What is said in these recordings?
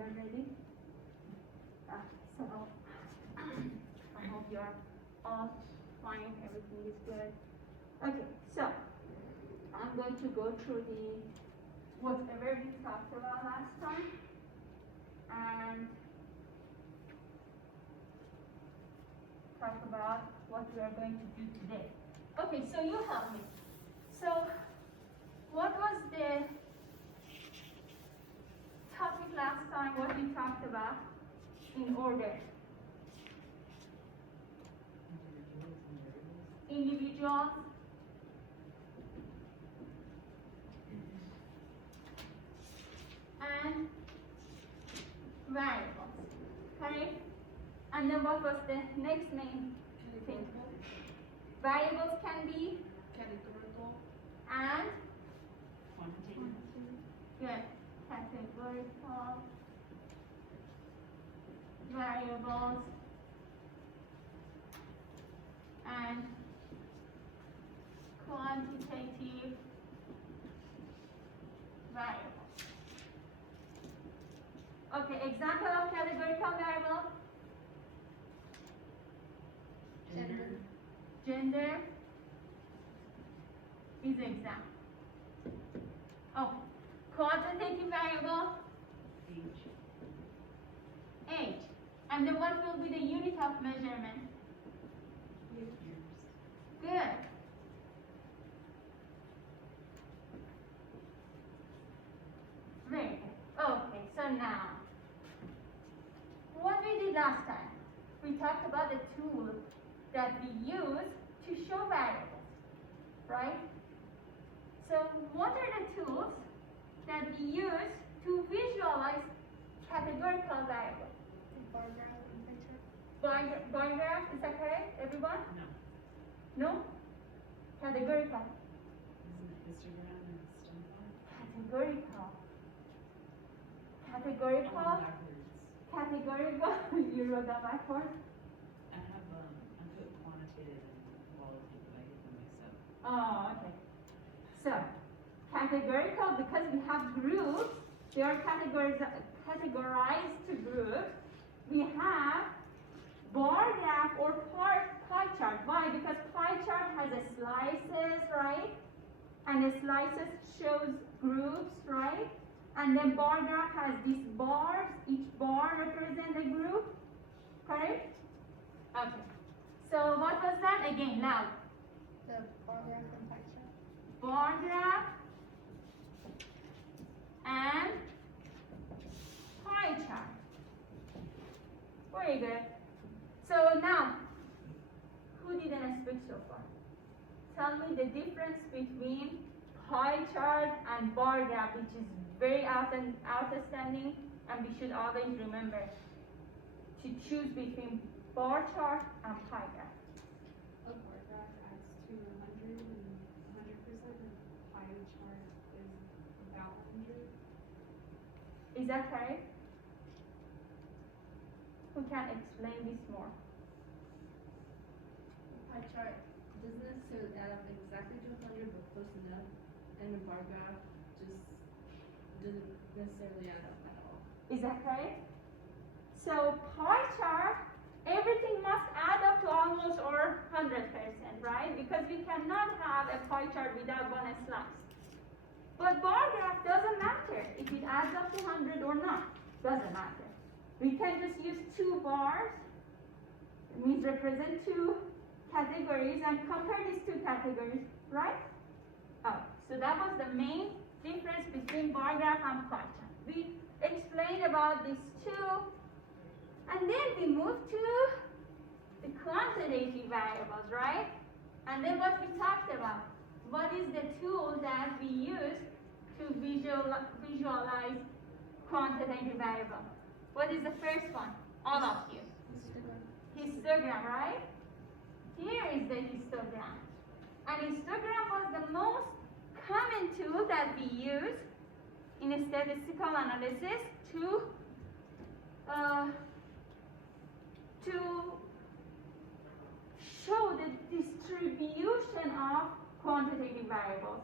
You're ready? So, I hope you're all fine, everything is good. Okay, so, I'm going to go through the whatever we talked about last time, and talk about what we are going to do today. Okay, so you help me. So, what was the topic last time, what we talked about in order? Individuals and variables, correct? And then what was the next main thing? Variables can be categorical and quantitative. good. Categorical variables and quantitative variables. Okay, example of categorical variable. Gender is example. Oh, quantitative variable. Age. And then what will be the unit of measurement? Years. Good. Very good. Okay, so now, what we did last time, we talked about the tools that we use to show variables, right? So what are the tools that we use to visualize categorical variables? Bar graph and picture. Bar graph, is that correct, everyone? No. No? Categorical. Isn't it histogram and stem bar? Categorical. Categorical. Categorical. You wrote that backwards? I put quantitative and qualitative, I get them mixed up. Oh, okay. So, categorical, because we have groups, they are categorized to groups. We have bar graph or pie chart. Why? Because pie chart has a slices, right? And the slices shows groups, right? And then bar graph has these bars. Each bar represents a group. Correct? Okay. So what was that? Again, loud. The bar graph and pie chart. Bar graph and pie chart. Very good. So now, who didn't speak so far? Tell me the difference between pie chart and bar graph, which is very outstanding, and we should always remember to choose between bar chart and pie graph. A bar graph adds to 100 and 100%, and pie chart is about 100. Is that correct? Who can explain this more? Pie chart doesn't necessarily add up exactly to 100, but close enough. And the bar graph just doesn't necessarily add up at all. Is that correct? So pie chart, everything must add up to almost or 100%, right? Because we cannot have a pie chart without one slice. But bar graph doesn't matter if it adds up to 100 or not. Doesn't matter. We can just use two bars, it means represent two categories, and compare these two categories, right? Oh, so that was the main difference between bar graph and pie chart. We explained about these two, and then we moved to the quantitative variables, right? And then what we talked about, what is the tool that we use to visualize quantitative variable? What is the first one? All of you. Histogram, right? Here is the histogram. And histogram was the most common tool that we use in statistical analysis to show the distribution of quantitative variables.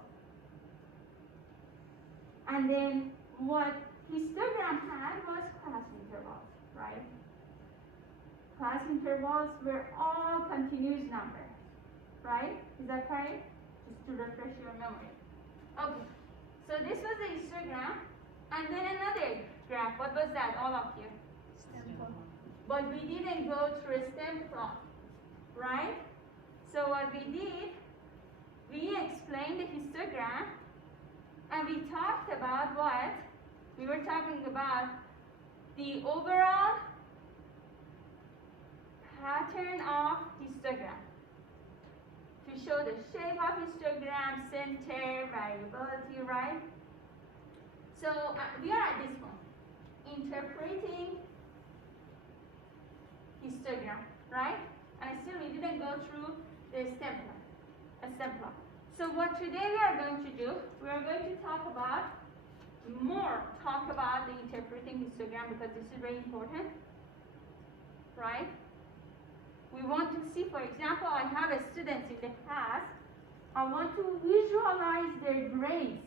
And then what histogram had was class intervals were all continuous numbers, right? Is that correct? Just to refresh your memory. Okay, so this was the histogram, and then another graph. What was that, all of you? But we didn't go through a stem plot, right? So what we did, we explained the histogram, and we talked about what? We were talking about the overall pattern of histogram to show the shape of histogram, center, variability, right? So we are at this point, interpreting histogram, right? And still we didn't go through the stem plot. So what today we are going to do, we are going to talk about the interpreting histogram, because this is very important, right? We want to see, for example, I have a student in the class, I want to visualize their grades,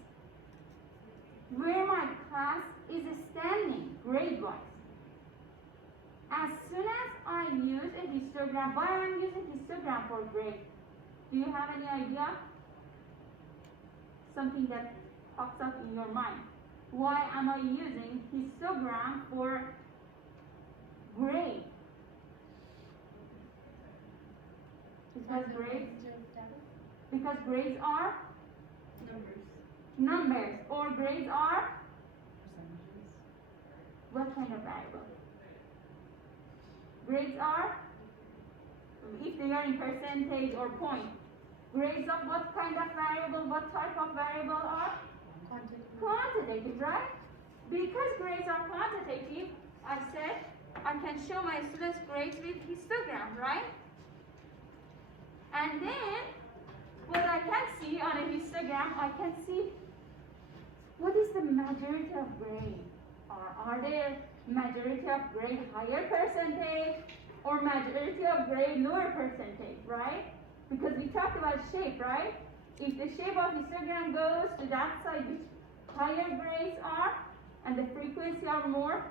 where my class is standing grade-wise. As soon as I use a histogram, why am I using histogram for grade? Do you have any idea? Something that pops up in your mind. Why am I using histogram for grade? Because grades are numbers, or grades are what kind of variable? Grades are, if they are in percentage or point, grades of what kind of variable, what type of variable are? Quantitative, right? Because grades are quantitative, I said I can show my students grades with histogram, right? And then, what I can see on a histogram, I can see what is the majority of grade. Are there majority of grade higher percentage or majority of grade lower percentage, right? Because we talked about shape, right? If the shape of histogram goes to that side, which higher grades are, and the frequency are more,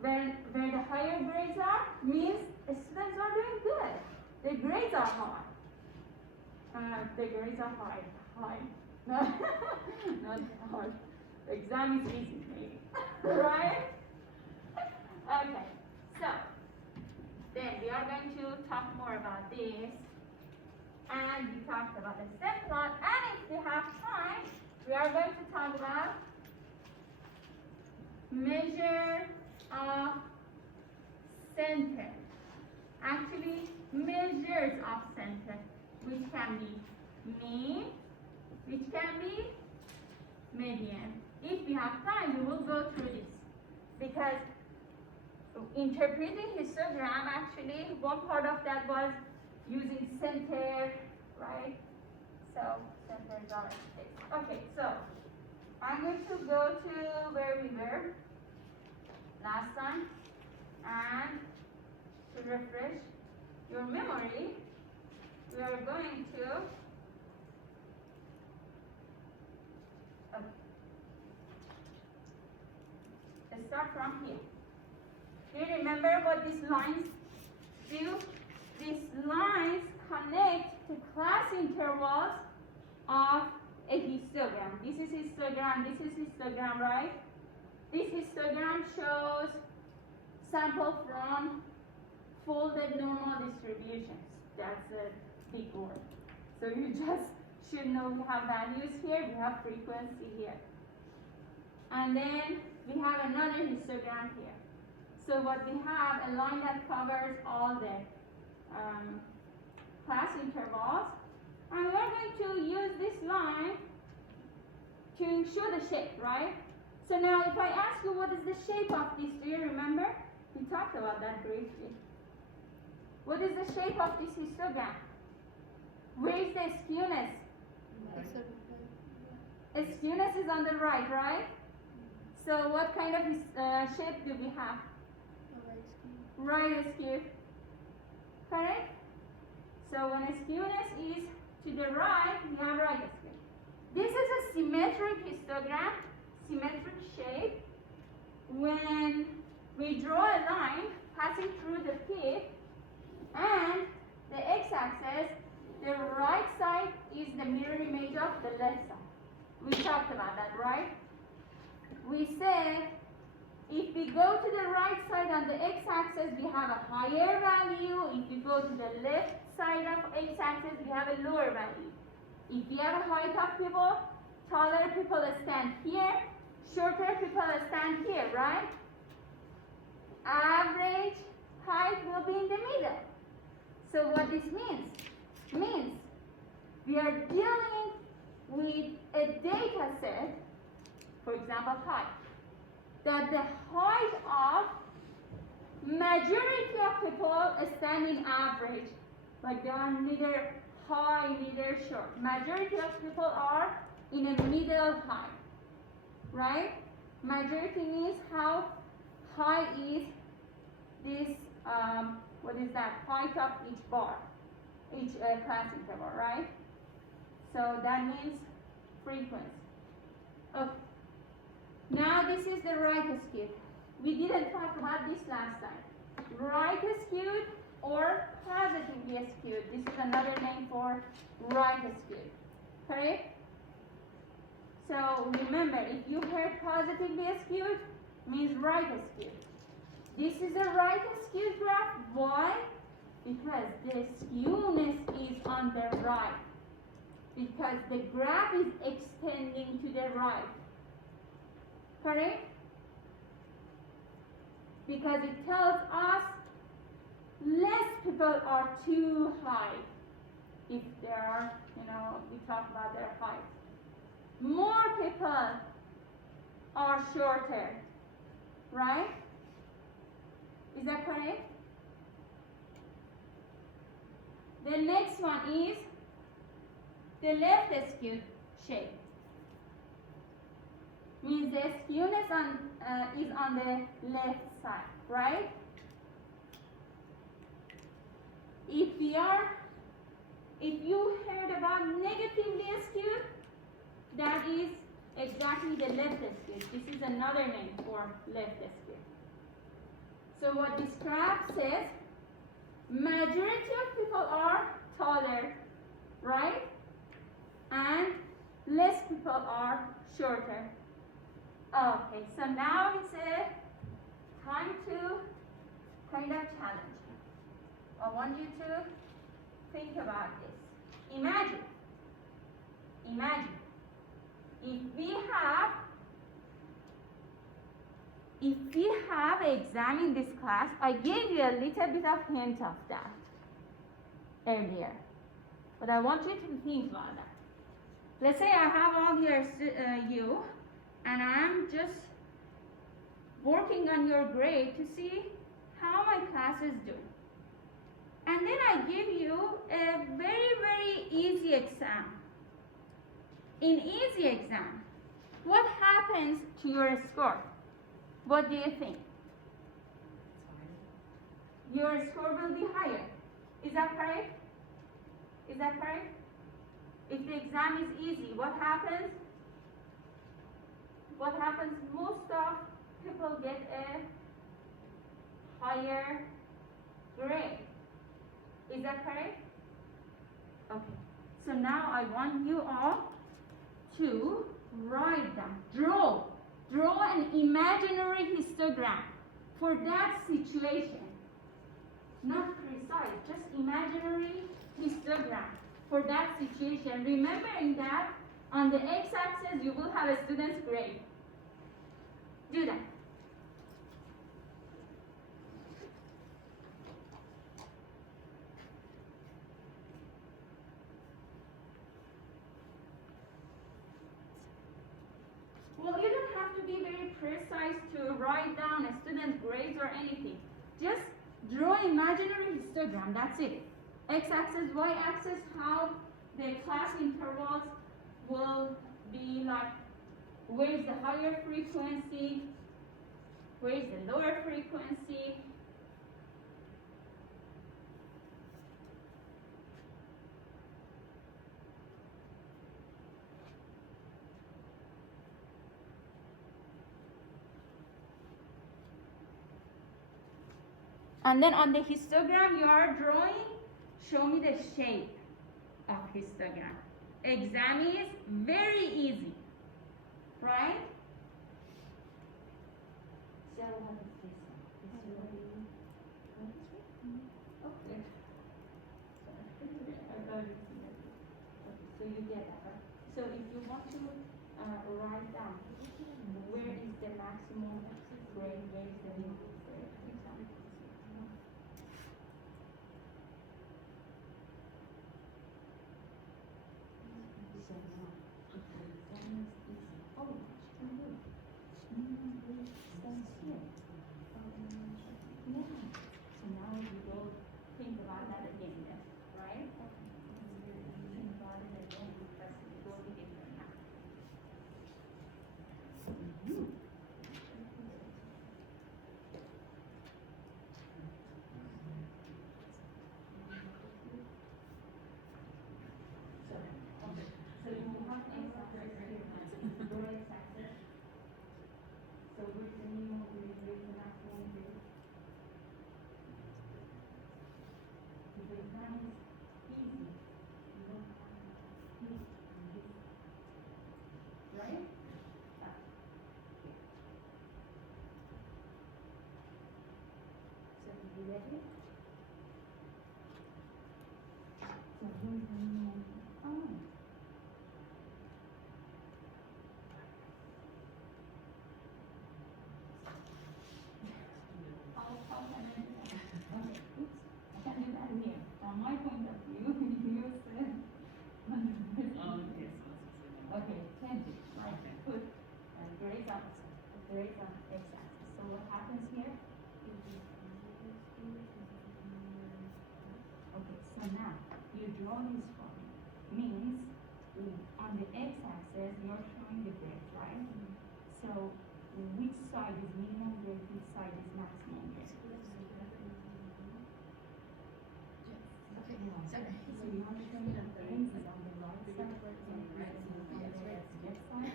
where the higher grades are, means the students are doing good. The grades are high. The grades are high. No, not hard. The exam is easy, maybe. Right? Okay, so then we are going to talk more about this. And we talked about the stem plot. And if we have time, we are going to talk about measure of center. Actually, measures of center, which can be mean, which can be median. If we have time, we will go through this. Because interpreting histogram, actually, one part of that was using center, right? So, centers are this. Okay, so I'm going to go to where we were last time, and to refresh your memory, we are going to let's start from here. Do you remember what these lines do? These lines connect to class intervals of a histogram. This is histogram, this is histogram, right? This histogram shows sample from folded normal distributions. That's a big word. So you just should know we have values here, we have frequency here. And then we have another histogram here. So what we have, a line that covers all the class intervals. And we are going to use this line to show the shape, right? So now if I ask you what is the shape of this, do you remember? We talked about that briefly. What is the shape of this histogram? Where is the skewness? Skewness is on the right? So what kind of shape do we have? Right skew. Correct? So when a skewness is to the right, we have right skew. This is a symmetric histogram, symmetric shape. When we draw a line passing through the peak, And the x-axis, the right side is the mirror image of the left side. We talked about that, right? We said if we go to the right side on the x-axis, we have a higher value. If we go to the left side of x-axis, we have a lower value. If we have a height of people, taller people stand here, shorter people stand here, right? Average height will be in the middle. So what this means we are dealing with a data set, for example height, that the height of majority of people stand in average, like they are neither high neither short. Majority of people are in a middle height, right? Majority means how high is this, what is that, height of each bar, each class interval, right? So that means frequency. Okay. Now this is the right skewed. We didn't talk about this last time. Right skewed or positively skewed. This is another name for right skewed. Correct? So remember, if you heard positively skewed, means right skewed. This is a right skewed graph. Why? Because the skewness is on the right. Because the graph is extending to the right. Correct? Because it tells us less people are too high. If they are, we talk about their height. More people are shorter. Right? Is that correct? The next one is the left skewed shape. Means the skewness is on the left side, right? If you heard about negatively skewed, that is exactly the left skewed. This is another name for left skewed. So what this graph says, majority of people are taller, right? And less people are shorter. Okay, so now it's time to kind of challenge you. I want you to think about this. Imagine, if we have an exam in this class, I gave you a little bit of hint of that earlier, but I want you to think about that. Let's say I have all here you, and I'm just working on your grade to see how my class is doing. And then I give you a very, very easy exam. In easy exam, what happens to your score? What do you think? Your score will be higher. Is that correct? Is that correct? If the exam is easy, what happens? What happens? Most of people get a higher grade. Is that correct? Okay. So now I want you all to write down, draw an imaginary histogram for that situation. Not precise, just imaginary histogram for that situation. Remembering that on the x-axis you will have a student's grade. Do that. Well, you don't have to be very precise to write down a student's grades or anything. Just draw imaginary histogram, that's it. X-axis, y-axis, how the class intervals will be like, where is the higher frequency, where is the lower frequency. And then on the histogram you are drawing, show me the shape of histogram. Exam is very easy, right? So what is this one? Okay. So you get that, right? So if you want to write down where is the maximum grade, where is the minimum grade, so now, if the exam is easy, oh, what you can do? Minimum grade stands here. Yeah. So now you go think about that again, yes, right? Think about it again because it will be different now. So you have x-axis here, your x-axis. So where's the minimum grade, where's the maximum grade? The exam is easy. You don't have to think on this. Right? So you ready? So where's the minimum? Oh. How can I do that? Okay, oops, I can't do that here. From my point of view, you said 100%. Okay, change it. Like put grades on x-axis. So what happens here? Okay, so now you draw this form. Means on the x-axis you're showing the grades, right? So which side is minimum grade, which side is maximum grade? So you are showing the A's is on the right side and B's is on the left side.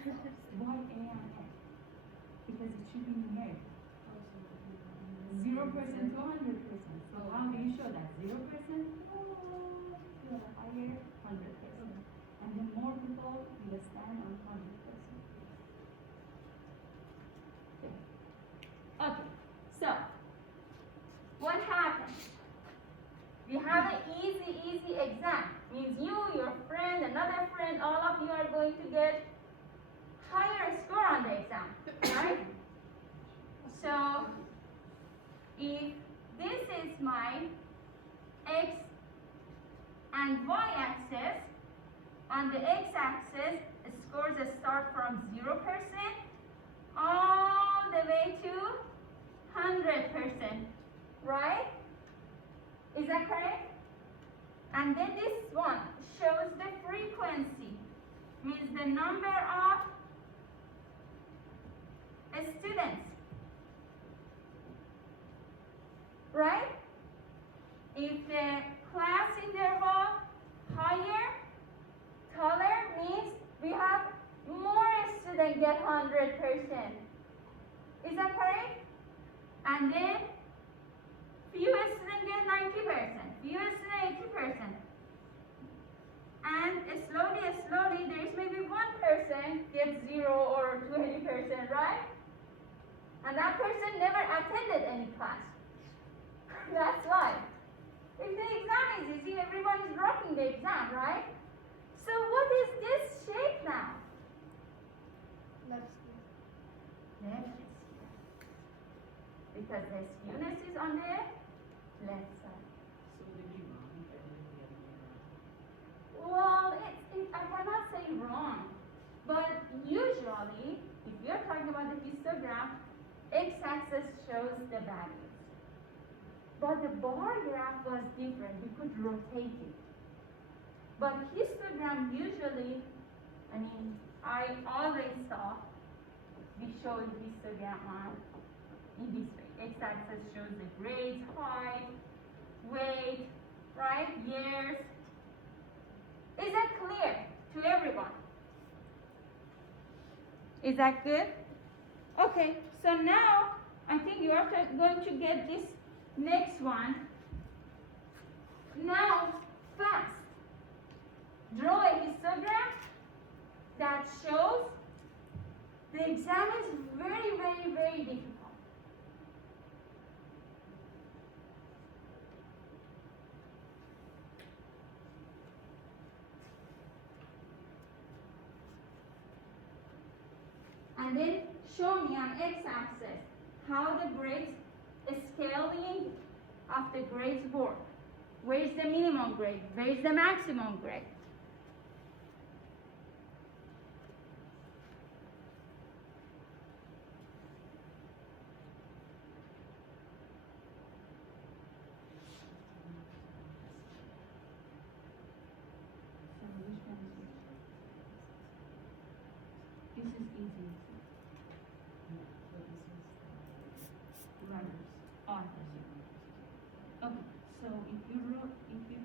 Why A and F? Because it should be numeric. 0% to 100%. So how do you show that? 0%? Oh, to a higher 100%. And the more people will stand on 100%. Okay, so what happens? We have an easy exam. Means you, your friend, another friend, all of you are going to get higher score on the exam, right? So if this is my x and y axis, on the x-axis, scores start from 0% all the way to 100%, right? Is that correct? And then this one shows the frequency, means the number of students, right? If the class interval higher, taller, means we have more students get 100%. Is that correct? And then few students get 90%, few students 80%. And slowly, there is maybe 1% gets 0 or 20%, right? And that person never attended any class. That's why. If the exam is easy, everyone is dropping the exam, right? So what is this shape now? Left. Left. Because the skewness is on the left side. Well, I cannot say wrong, but usually, if you're talking about the histogram, x-axis shows the values. But the bar graph was different. We could rotate it. But histogram usually, I always saw we showed histogram on in this way. X-axis shows the grades, height, weight, right? Years. Is that clear to everyone? Is that good? Okay, so now I think you are going to get this Next one. Now, fast. Draw a histogram that shows the exam is very, very, very difficult. And then show me on x-axis how the grades scaling of the grades work. Where is the minimum grade? Where is the maximum grade? So which one is which? This is easy. Runners, honors. Okay, so if you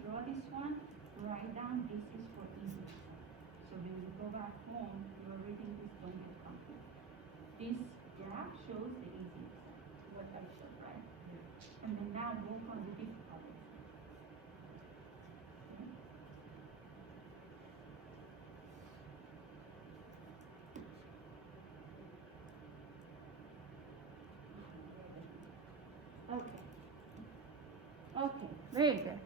draw this one, write down this is for easy. So when you go back home, your reading is going to come here. This graph shows the easy exam, what I showed, right? And then now work on the difficult exam. Okay? Okay. Okay, very good.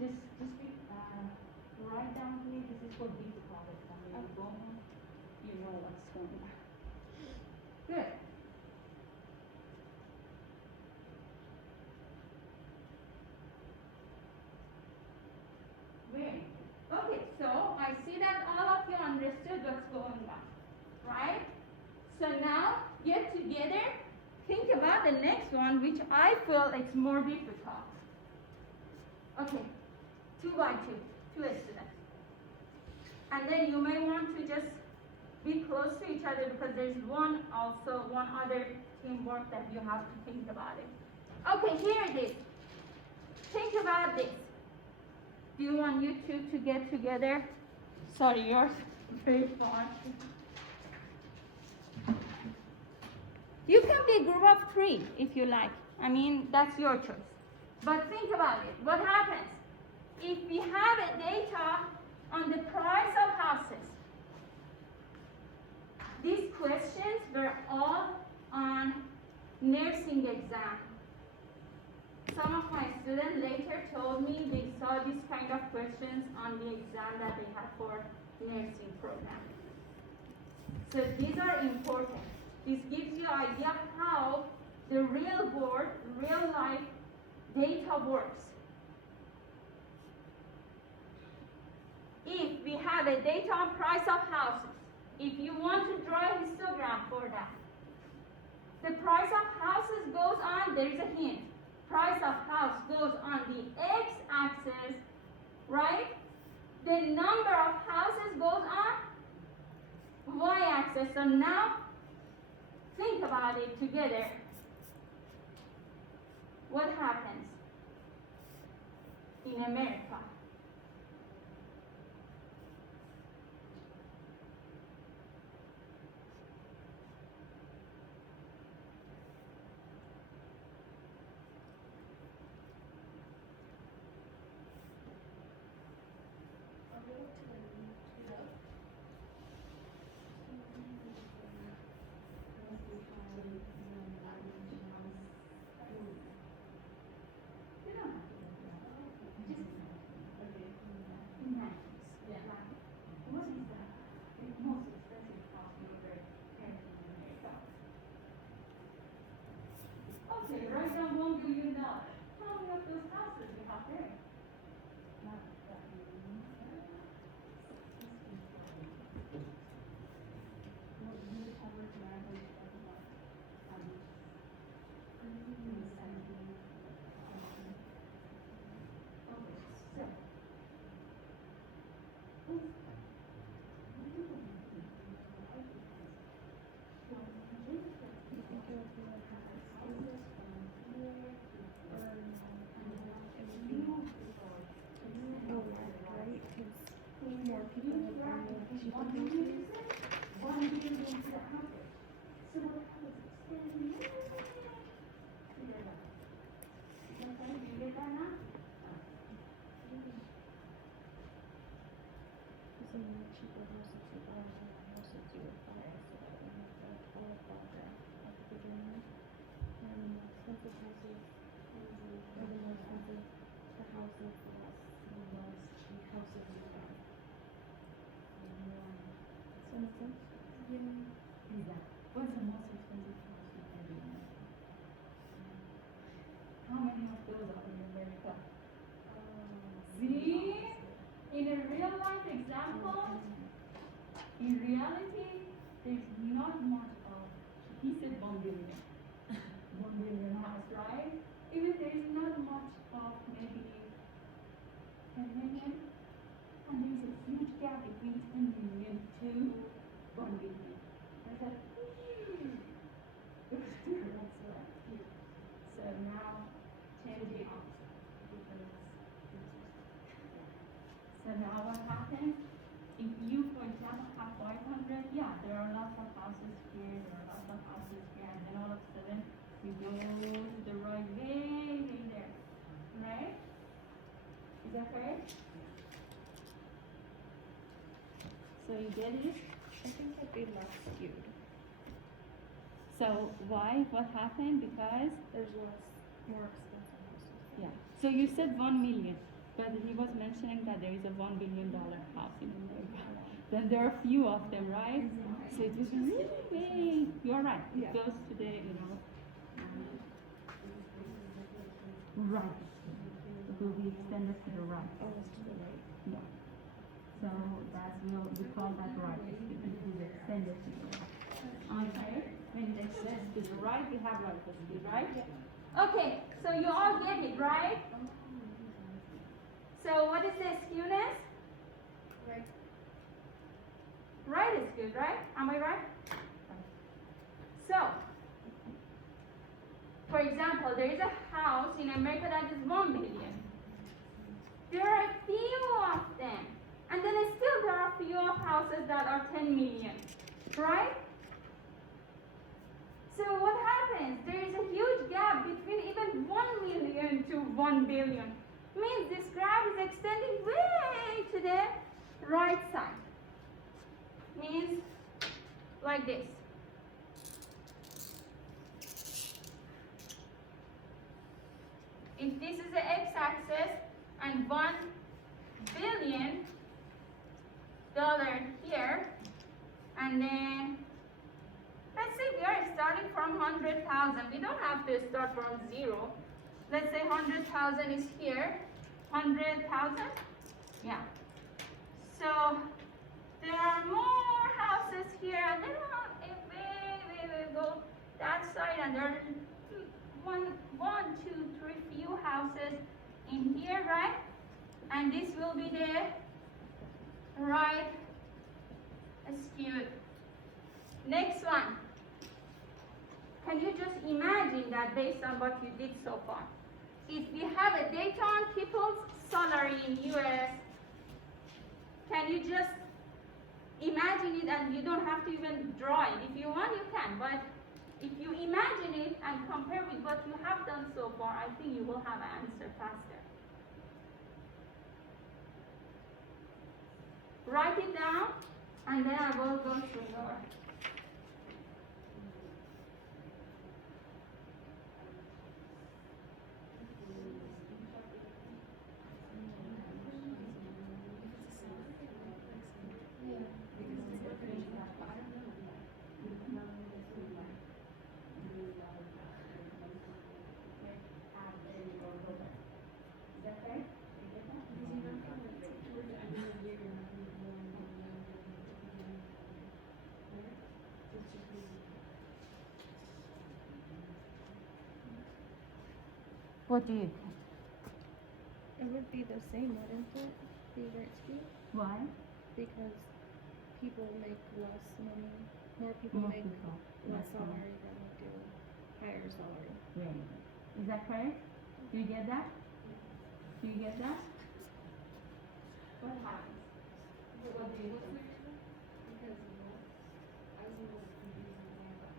Just write down here, this is for difficult exam. When you go home, you know what's going on. Good. Very good. Okay, so I see that all of you understood what's going on, right? So now get together, think about the next one, which I feel it's more difficult. Okay, 2 by 2, 2 students. And then you may want to just be close to each other because there's one other teamwork that you have to think about it. Okay, here it is. Think about this. Do you want you two to get together? Sorry, yours very far. You can be a group of 3 if you like. I mean, that's your choice. But think about it. What happens if we have a data on the price of houses? These questions were all on nursing exam. Some of my students later told me they saw these kind of questions on the exam that they had for nursing program. So these are important. This gives you an idea how the real world, real life data works. If we have a data on price of houses, if you want to draw a histogram for that, the price of houses goes on, there is a hint. Price of house goes on the x-axis, right? The number of houses goes on y-axis. So now, think about it together. What happens in America? So the house is extending way to the right. Okay, do you get that now? It's a more cheaper house if you buy a house that you would buy, so that would make like all of that at the beginning. And expensive houses, or the more expensive the houses, the less the houses you buy. Does that make sense? Yeah. Yeah. What's the most expensive house you've ever been in? How many of those are in America? See? In a real life example, in reality, there's not much of, he said 1 billion. 1 billion house, right? Even there is not much of maybe 10 million, and there is a huge gap between 10 million to 1 billion. I said, that's right. So now, changing out. So now what happens? If you, for example, have 500, yeah, there are lots of houses here, there are lots of houses here, and then all of a sudden, you go to the right way there, right? Is that correct? So you get it? I think that they less skewed. So why? What happened? Because? There's more expensive houses. Yeah. So you said 1 million, but he was mentioning that there is a $1 billion house in America. Then there are few of them, right? So it was really big. You're right. It Yeah. goes to the, right. It will be extended to the right. Oh, it's to the right. Yeah. So that's we call that right. It is extended to the right. Okay. When it extends to the right, we have right to the right. Okay, so you all get it, right? So what is the skewness? Right. Right is good, right? Am I right? So, for example, there is a house in America that is 1 million. There are a few of them. And then still there are few of houses that are 10 million, right? So what happens? There is a huge gap between even 1 million to 1 billion. Means this graph is extending way to the right side. Means like this. If this is the x-axis and $1 billion here, and then let's say we are starting from 100,000. We don't have to start from 0. Let's say 100,000 is here. 100,000? Yeah. So there are more houses here, and then way go that side, and there are one, two, three few houses in here, right? And this will be the right skewed. Next one. Can you just imagine that based on what you did so far? If we have a data on people's salary in US, can you just imagine it, and you don't have to even draw it. If you want, you can, but if you imagine it and compare with what you have done so far, I think you will have an answer faster. Write it down, and then I will go through more. What do you think? It would be the same, wouldn't it? The rate speed? Why? Because people make less money. More people More make people, less less money. salary than they do higher salary. Right. Is that correct? Do you get that? Do you get that? What happens? What do you think? Because I was a little confused with that.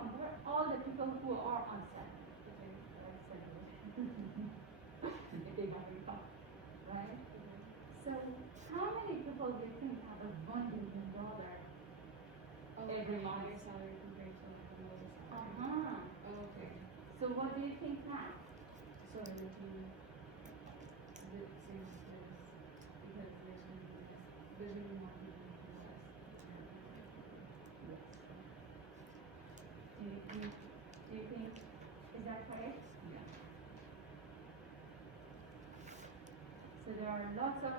compare all the people who are on salary. Right? So how many people do you think have a $1 million every month? Higher salary compared to like a lower salary. Uh-huh. Oh, okay. So what do you think now? So we're looking the same as because there's going to be less, there's going to be more people making less. Do you think, is that correct? Yeah. So there are lots of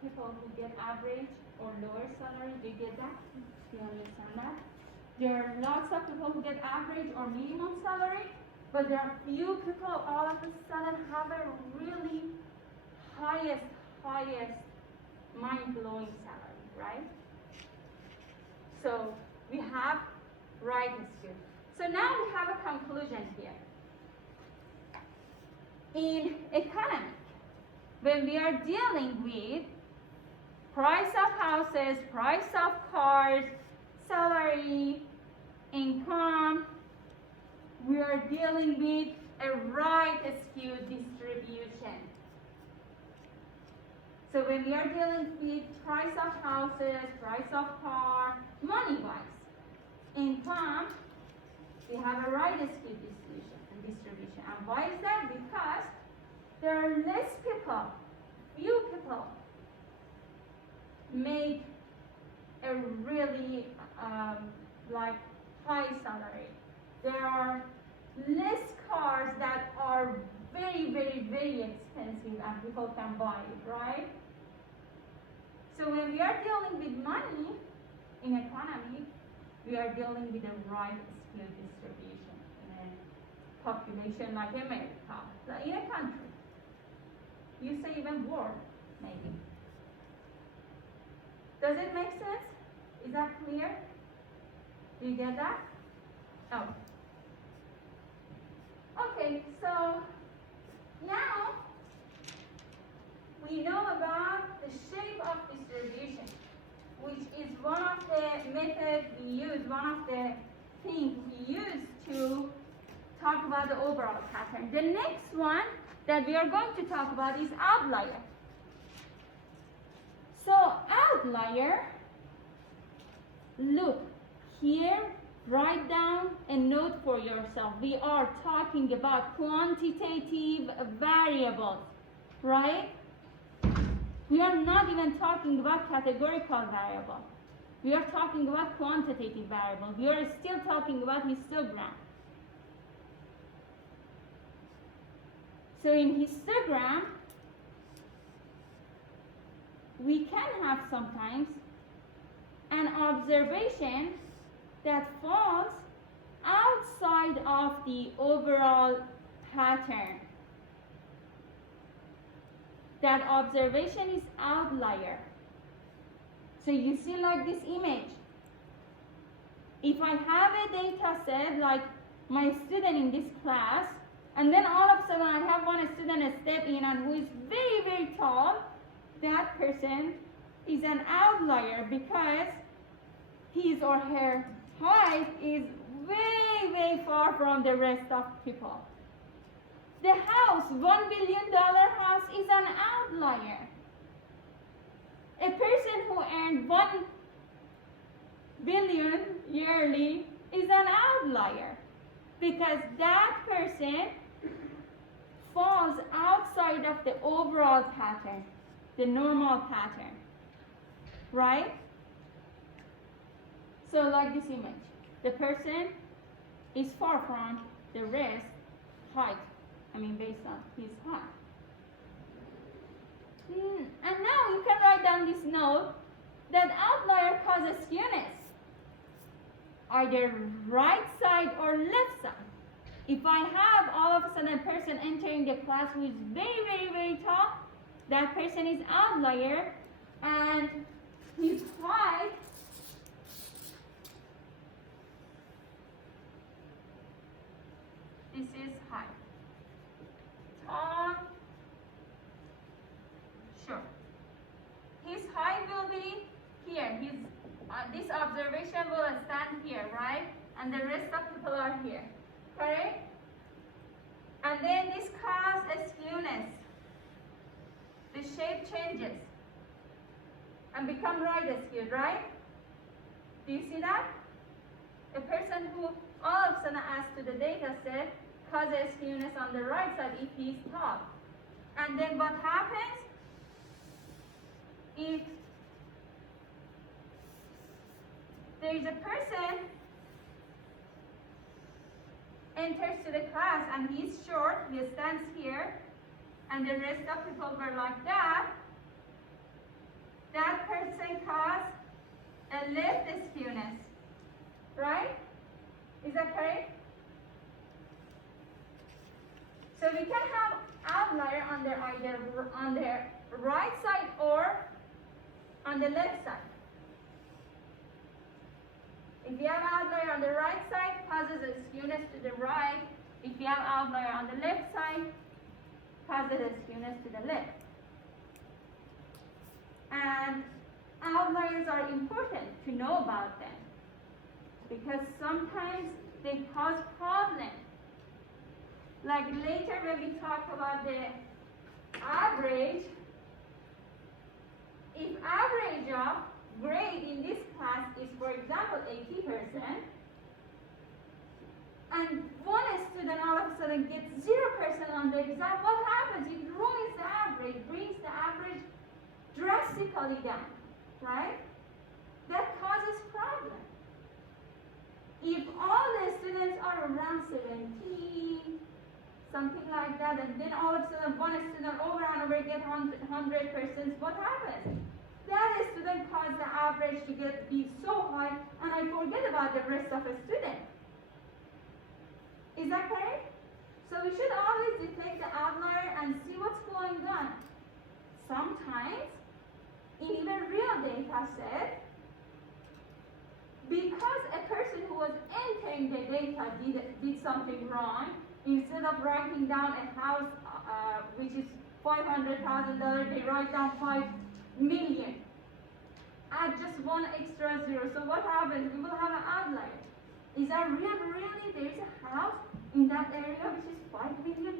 people who get average or lower salary. Do you get that? Do you understand that? There are lots of people who get average or minimum salary, but there are few people all of a sudden have a really highest mind-blowing salary, right? So we have right skill. So now we have a conclusion here. In economic, when we are dealing with price of houses, price of cars, salary, income, we are dealing with a right skew distribution. So when we are dealing with price of houses, price of car, money-wise, income, we have a right skew distribution. And why is that? Because there are less people, few people make a really like high salary. There are less cars that are very expensive and people can buy it, right? So when we are dealing with money in economy, we are dealing with a right skew distribution in a population like America, like in a country. You say even world, maybe. Does it make sense? Is that clear? Do you get that? Oh. Okay, so now we know about the shape of distribution, which is one of the methods we use, one of the things we use to talk about the overall pattern. The next one that we are going to talk about is outlier. So outlier, look here, write down a note for yourself. We are talking about quantitative variables, right? We are not even talking about categorical variable. We are talking about quantitative variable. We are still talking about histogram. So in histogram, we can have sometimes an observation that falls outside of the overall pattern. That observation is outlier. So you see like this image. If I have a data set like my student in this class, and then all of a sudden I have one student step in and who is very tall, that person is an outlier because his or her height is way far from the rest of people. The house, $1 billion house, is an outlier. A person who earned $1 billion yearly is an outlier because that person falls outside of the overall pattern, the normal pattern, right? So like this image, the person is far from the rest height, based on his height. And now you can write down this note that outlier causes skewness, either right side or left side. If I have all of a sudden a person entering the class who is very tall, that person is outlier, and his height this is height. Tall, sure. His height will be here. This observation will stand here, right? and the rest of people are here. Correct? And then this causes a skewness. The shape changes and become right skewed, right? Do you see that? A person who all of a sudden adds to the data set causes skewness on the right side if he's tall. And then what happens? If there is a person enters to the class and he's short, he stands here, and the rest of people were like that, that person caused a left skewness, right? Is that correct? So we can have outlier on their either on their right side or on the left side. If you have outlier on the right side, causes a skewness to the right. If you have outlier on the left side, causes a skewness to the left. And outliers are important to know about them because sometimes they cause problems. Like later when we talk about the average, if average of grade in this class is, for example, 80%, and one student all of a sudden gets 0% on the exam, what happens? It ruins the average, brings the average drastically down, right? That causes problems. If all the students are around 17, something like that, and then all of a sudden one student over and over gets 100%, what happens? That student caused the average to be so high, and I forget about the rest of the students. Is that correct? So we should always detect the outlier and see what's going on. Sometimes, in even real data set, because a person who was entering the data did something wrong, instead of writing down a house which is $500,000, they write down 5 million. Add just one extra zero. So what happens? We will have an outlier. Is that really there is a house in that area which is $5 million?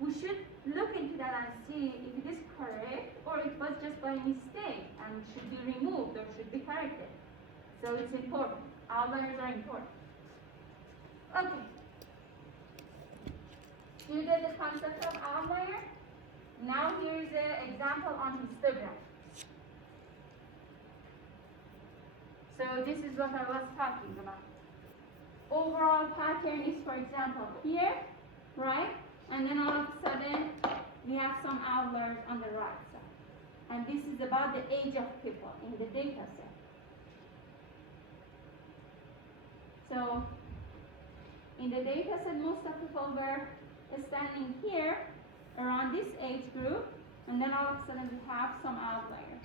We should look into that and see if it is correct or it was just by mistake and should be removed or should be corrected. So it's important. Outliers are important. Okay. You get the concept of outlier? Now here is an example on histogram. So this is what I was talking about. Overall pattern is, for example, here, right? And then all of a sudden, we have some outliers on the right side. And this is about the age of people in the data set. So, in the data set, most of people were standing here, around this age group, and then all of a sudden we have some outliers.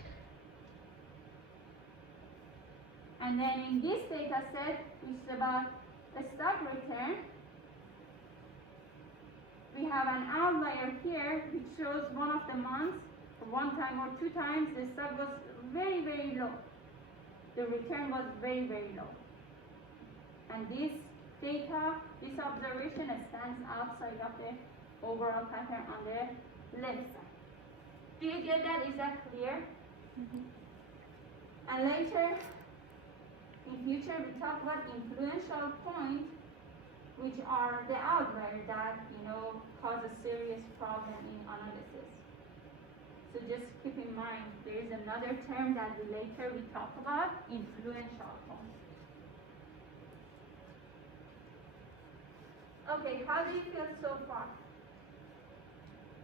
And then in this data set, which is about a stock return, we have an outlier here which shows one of the months, one time or two times, the stock was very, very low. The return was very, very low. And this data, this observation stands outside of the overall pattern on the left side. Do you get that? Is that clear? And later, in future, we talk about influential points, which are the outlier that, cause a serious problem in analysis. So just keep in mind, there is another term that later we talk about, influential points. Okay, how do you feel so far?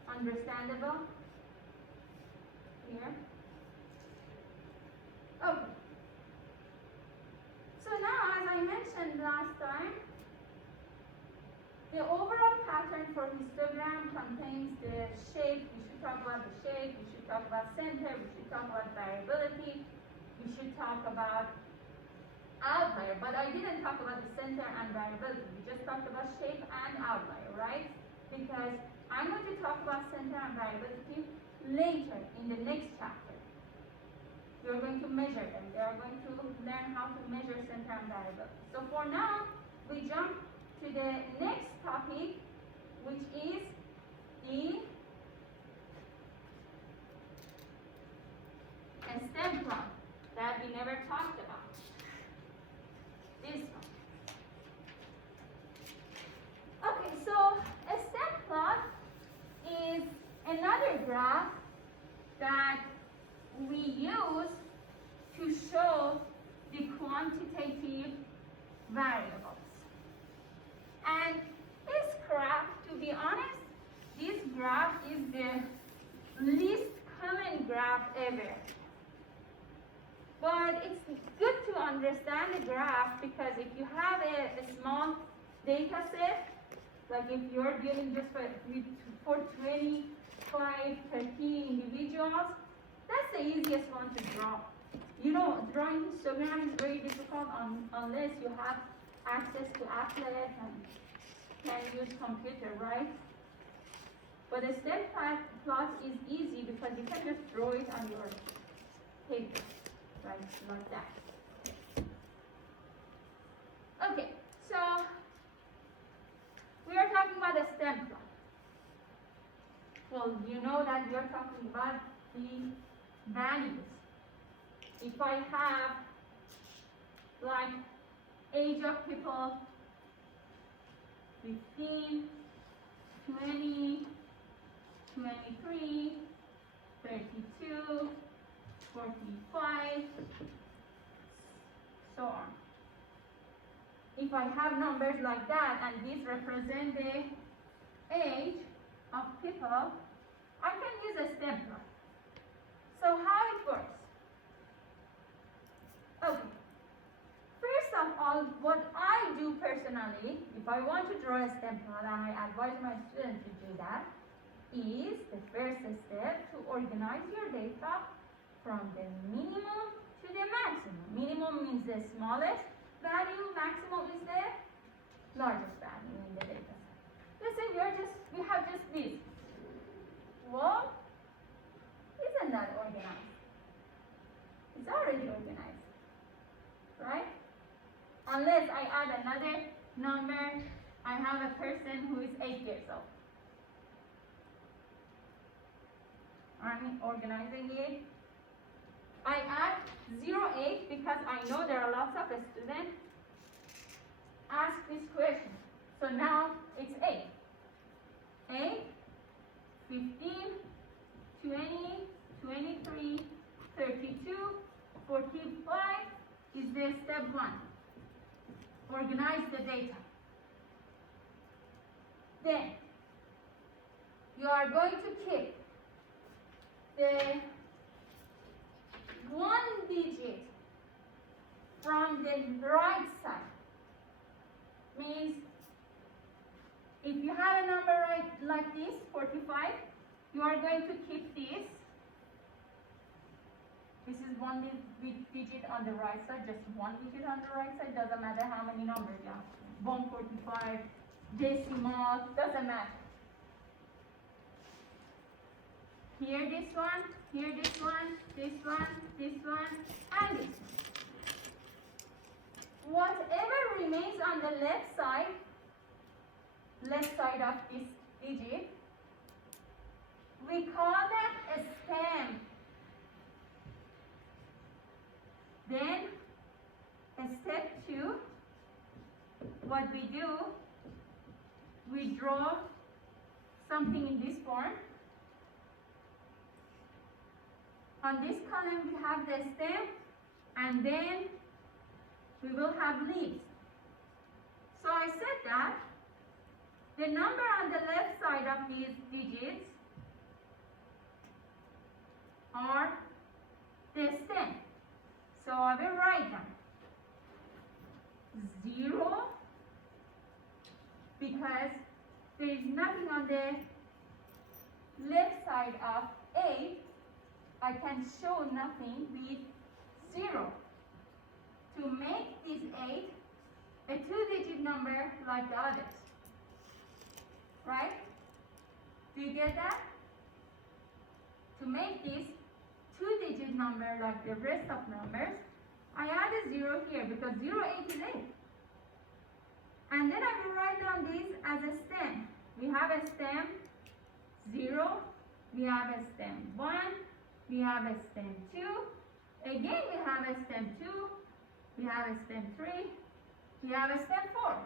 Understandable? Clear? Okay. So now, as I mentioned last time, the overall pattern for histogram contains the shape. We should talk about the shape. We should talk about center. We should talk about variability. We should talk about outlier. But I didn't talk about the center and variability. We just talked about shape and outlier, right? Because I'm going to talk about center and variability later in the next chapter. we are going to measure them. They are going to learn how to measure center and variable. So for now, we jump to the next topic, which is the stem plot that we never talked about. This one. Okay, so a stem plot is another graph that we use to show the quantitative variables. And this graph, to be honest, this graph is the least common graph ever. But it's good to understand the graph because if you have a small data set, like if you're dealing just for 25, 30 individuals, that's the easiest one to draw. You know, drawing histogram is very difficult unless you have access to Applet and can use computer, right? But a stem plot is easy because you can just draw it on your paper, right, like that. Okay, so we are talking about a stem plot. Well, you know that we are talking about the values. If I have like age of people 15, 20, 23, 32, 45, so on. If I have numbers like that and these represent the age of people, I can use a stem plot. So how it works? Okay. First of all, what I do personally, if I want to draw a stem plot, and I advise my students to do that, is the first step to organize your data from the minimum to the maximum. Minimum means the smallest value, maximum is the largest value in the data set. Let's say we have just this. Well, isn't that organized? It's already organized, right? Unless I add another number, I have a person who is 8 years old. I'm organizing it. I add 08 because I know there are lots of students ask this question. So now it's 8. 8, 15, 20, 23, 32, 45 is the step 1. Organize the data. Then you are going to keep the 1 digit from the right side. Means if you have a number like this, 45, you are going to keep this. This is 1 digit on the right side, just 1 digit on the right side, doesn't matter how many numbers you have. 145, decimal, doesn't matter. Here this one, here this one, this one, this one, and this one. Whatever remains on the left side of this digit, we call that a stem. Then, step 2, what we do, we draw something in this form. On this column, we have the stem, and then we will have leaves. So I said that the number on the left side of these digits are the stem. So I will write them 0 because there is nothing on the left side of 8. I can show nothing with 0. To make this 8 a 2-digit number like the others. Right? Do you get that? To make this two-digit number like the rest of numbers, I add a 0 here because 0, 8 is 8. And then I will write down this as a stem. We have a stem 0, we have a stem 1, we have a stem 2, again we have a stem 2, we have a stem 3, we have a stem 4.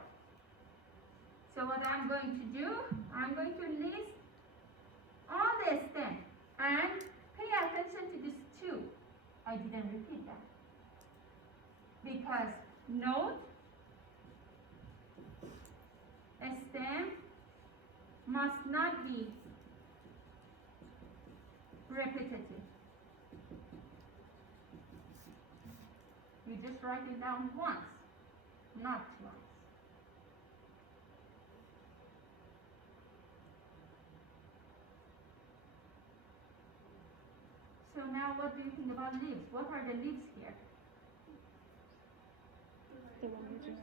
So what I'm going to do, I'm going to list all the stems and pay attention to this 2. I didn't repeat that. Because note, a stem must not be repetitive. You just write it down once, not twice. So now what do you think about leaves? What are the leaves here? The one you just.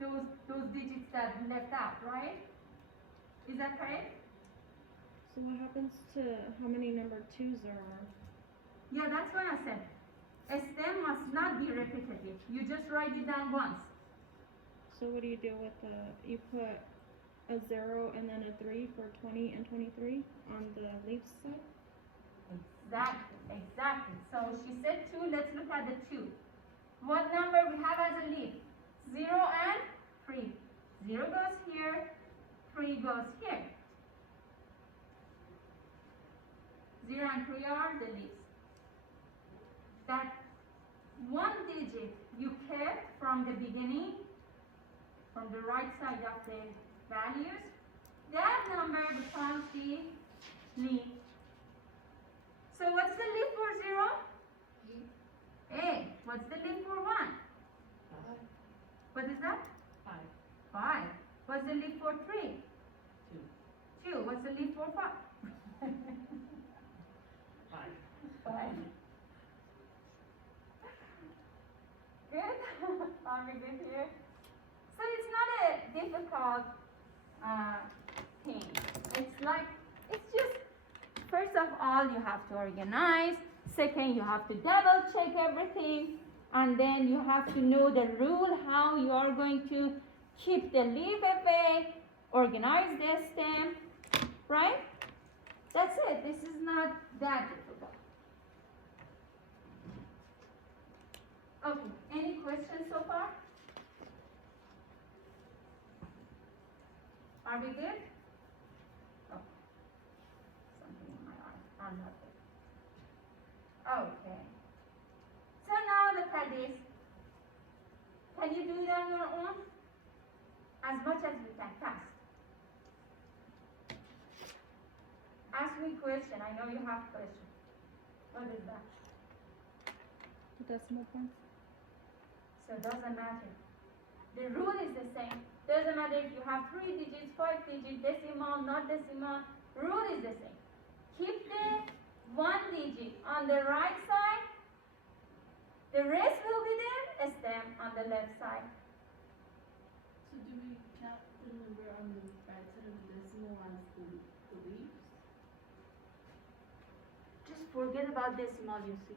Those digits that left out, right? Is that correct? So what happens to how many number 2s there are? Yeah, that's what I said. A stem must not be repetitive. You just write it down once. So what do you do with you put a 0 and then a 3 for 20 and 23 on the leaves side? Exactly. So she said 2, let's look at the 2. What number we have as a leaf? 0 and 3. 0 goes here, 3 goes here. 0 and 3 are the leaves. That one digit you kept from the beginning, from the right side of the values, that number becomes the leaf. So what's the leaf for 0? A. What's the leaf for 1? 5. What is that? 5. 5. What's the leaf for 3? 2. 2. What's the leaf for 5? 5. 5. Good? Are we good here? So it's not a difficult thing. It's just, first of all, you have to organize. Second, you have to double check everything. And then you have to know the rule, how you are going to keep the leaf away, organize the stem, right? That's it. This is not that difficult. Okay, any questions so far? Are we good? Oh, something in my eye. I'm not good. Okay. So now look at this. Can you do it on your own? As much as you can, fast. Ask me question. I know you have questions. What is that? Decimal points. So it doesn't matter. The rule is the same. Doesn't matter if you have 3 digits, 5 digits, decimal, not decimal. Rule is the same. Keep the 1 digit on the right side. The rest will be there, a stem on the left side. So do we count the number on the right side of the decimal as the leaves? Just forget about decimal, you see.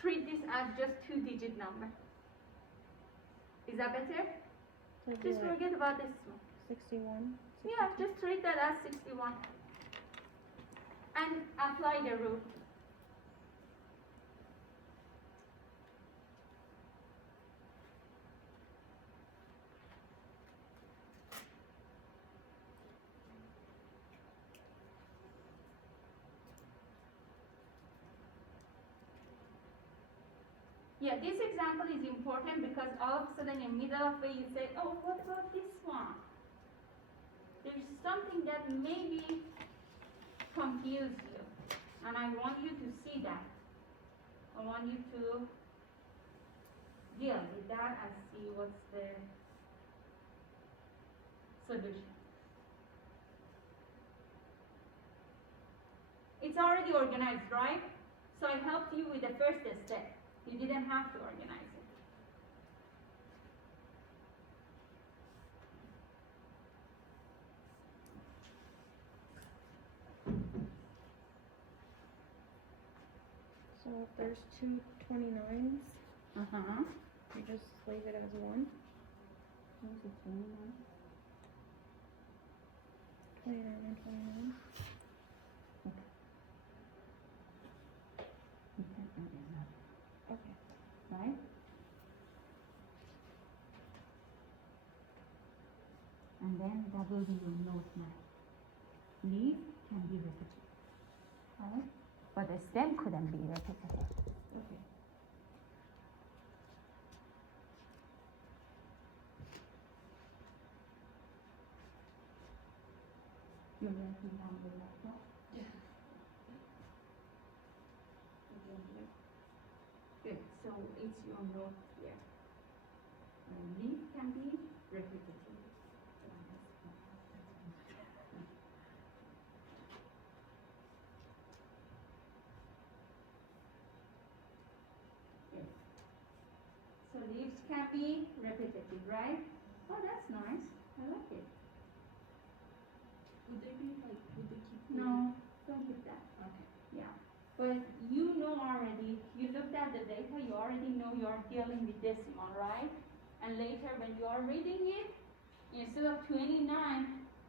Treat this as just 2-digit number. Is that better? So do Just like forget about decimal. 61. Yeah, just treat that as 61. And apply the rule. Yeah, this example is important because all of a sudden in the middle of it you say, oh, what about this one? There's something that maybe confuse you. And I want you to see that. I want you to deal with that and see what's the solution. It's already organized, right? So I helped you with the first step. You didn't have to organize it. So So if there's two 29s, Uh-huh. you just leave it as one. Those are 29. 29 and 29. You can add another, Okay. right? And then that will be your note now. Leaf can be repetitive, right? But the stem couldn't be repetitive. Okay. You're writing down the laptop? Yeah. Good, so it's your note here. Leaf can be repetitive. Yes. So leaves can be repetitive, right? Oh, that's nice. I like it. Would they be like, would they keep? No, don't keep that. Okay. Yeah. But you know already, you looked at the data, you already know you are dealing with decimal, right? And later when you are reading it, instead of 29,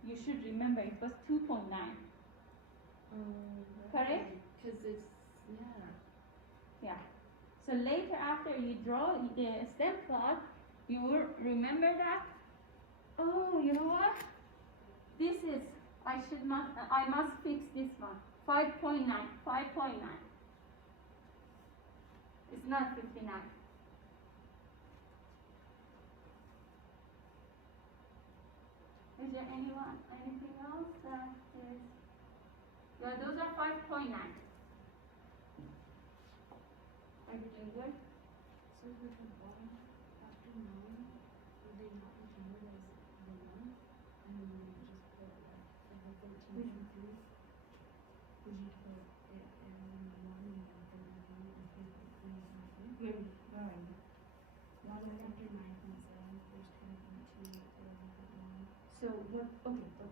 you should remember it was 2.9. Correct? Because it's, yeah. Yeah. So later after you draw the stem plot, you will remember that, oh, you know what? This is, I must fix this one. 5.9, 5.9. It's not 59. Is there anything else that is, yeah, those are 5.9. Are you doing good? So with the bottom, after 9, would they not be counted as the 1? And then you would just put like, for the 13 and 3, would you put it in 1 and then 39 and 3 and 3? Good. All right. Not like after 9.7, there's 10.2, so then you put 1. So what, okay, so,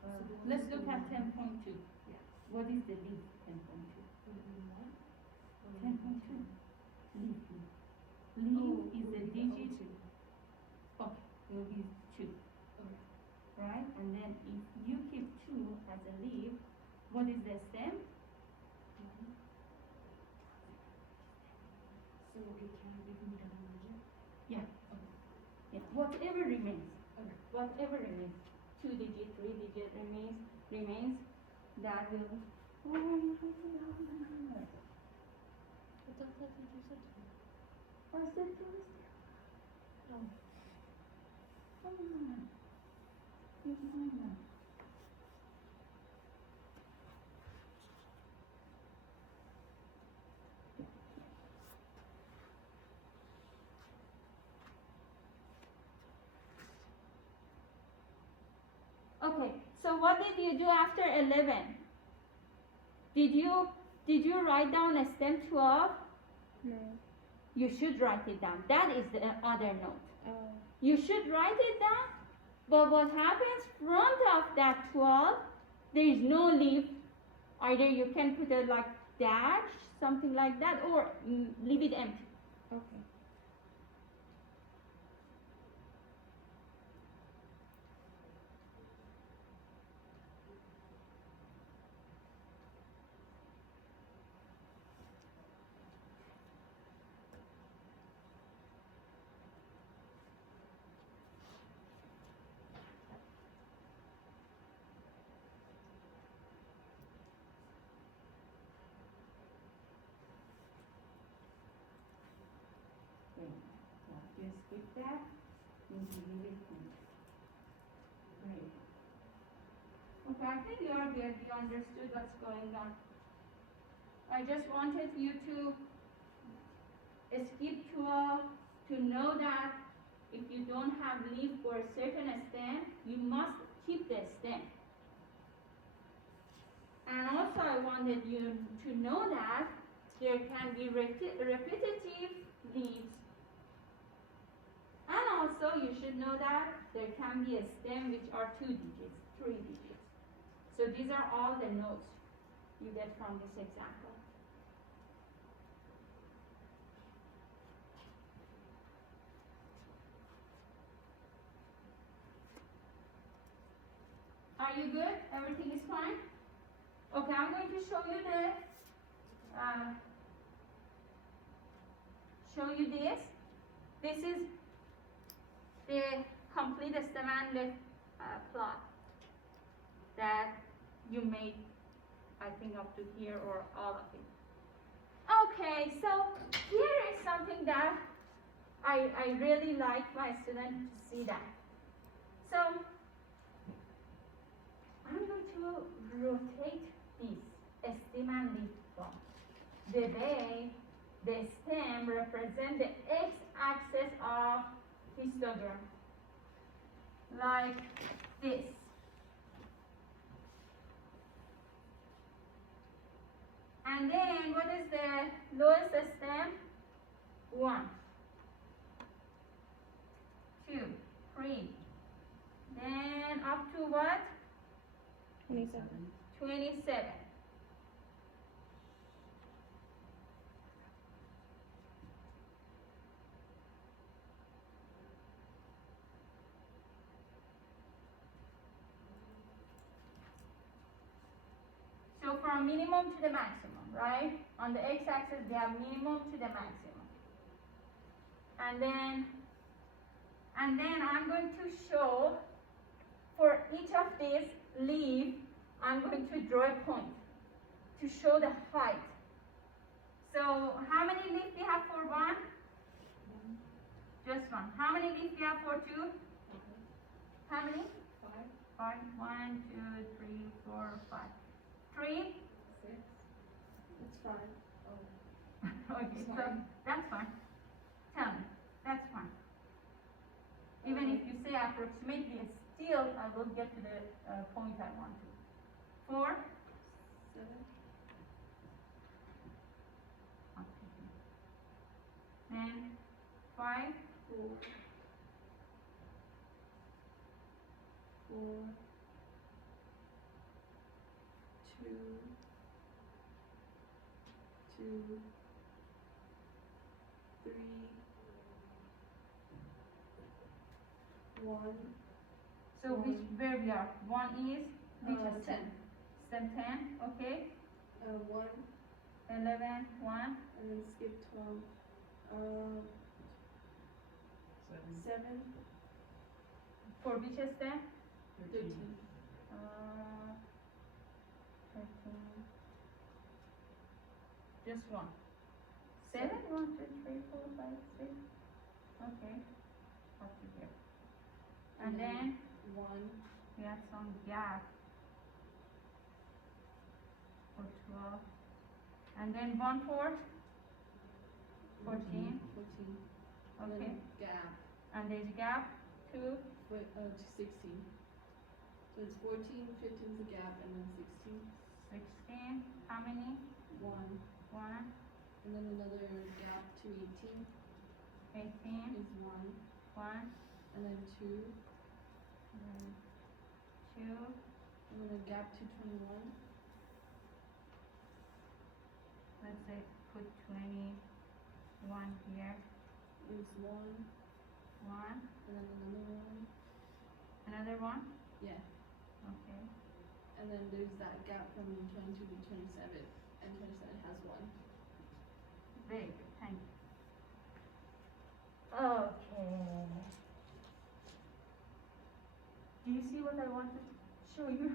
So the one let's is the look at 1. 10.2. Yeah. What is the leaf 10.2? Would it be 1? 10.2. Leaf. Oh, Leaf is would the it be digit, O2? okay, it will be 2, Okay. right? And then if you keep 2 as a leaf, what is the stem? 1. So it can be double digit? Yeah. Okay. Yeah, whatever remains. Okay. Whatever remains. 2 digit, 3 digit remains, that will, oh, you really love numbers. But that's like you said to me. I said 2 is Oh. come on. You know that. Okay, so what did you do after 11? Did you write down a stem 12? No. You should write it down. That is the other note. Oh. You should write it down, but what happens front of that 12, there is no leaf. Either you can put a like dash, something like that, or leave it empty. Okay. Just skip that, and leave it empty. Great. Okay, I think you are good. You understood what's going on. I just wanted you to skip 12 to know that if you don't have leaf for a certain stem, you must keep the stem. And also I wanted you to know that there can be repetitive leaves. And also you should know that there can be a stem which are 2 digits, 3 digits. So these are all the notes you get from this example. Are you good? Everything is fine? Okay, I'm going to show you this. This is the complete stem and leaf plot that you made, I think, up to here or all of it. Okay, so here is something that I really like my students to see that. So I'm going to rotate this stem and leaf plot the way the stem represents the x-axis of histogram, like this. And then what is the lowest stem? 1, 2, 3. Then up to what? 27. 27. So from minimum to the maximum, right? On the x-axis, they have minimum to the maximum. And then I'm going to show for each of these leaves, I'm going to draw a point to show the height. So how many leaves do you have for 1? Just 1. How many leaves do you have for 2? How many? 5. 1, 2, 3, 4, 5. 3? 6. It's 5. Oh. Okay, so Sorry. that's fine. Tell me, that's fine. Even if you say approximately, still I will get to the point I want to. 4? 7. Okay. Then 5? 4. 4. 2. 2. 3. 1. So where we are? 1 is which is 10. Stem 10, okay. 1. 11, 1. And then skip 12. 7. For which stem? 13. 13. Just 1. 7, 1, 2, 3, 4, 5, 6. Okay. Up to here. And then 1. we have some gap for 12. And then 1 for 14. 14. And Okay. then gap And there's gap to to 16. So it's 14, 15 is the gap, and then 16. 16. How many? 1. 1, And then another gap to 18 18, is 1. 1, And then 2. 2, And then a gap to 21. let's say put 21 here, Is 1. 1, And then another 1. another 1, Yeah. okay. And then there's that gap from 22 to 27. And 27 has 1. Very good, thank you. Okay. Do you see what I wanted to show you?